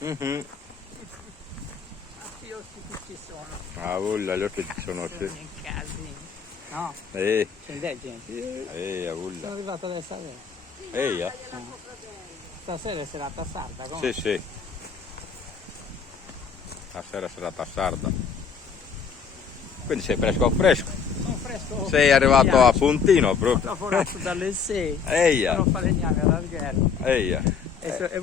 Mhm. Gli occhi che ci sono. Ah, vulla, gli occhi ci sono, sì. In casini. No, Ehi, c'è gente. a vulla. Sono arrivato adesso. Ehi, Stasera è serata sarda, Sì, come? sì. Stasera serata sarda. Quindi sei fresco fresco. Sono fresco. Sei arrivato a puntino proprio. Ho lavorato dalle 6. Ehi, Non fare neanche all'albergo. ehi. E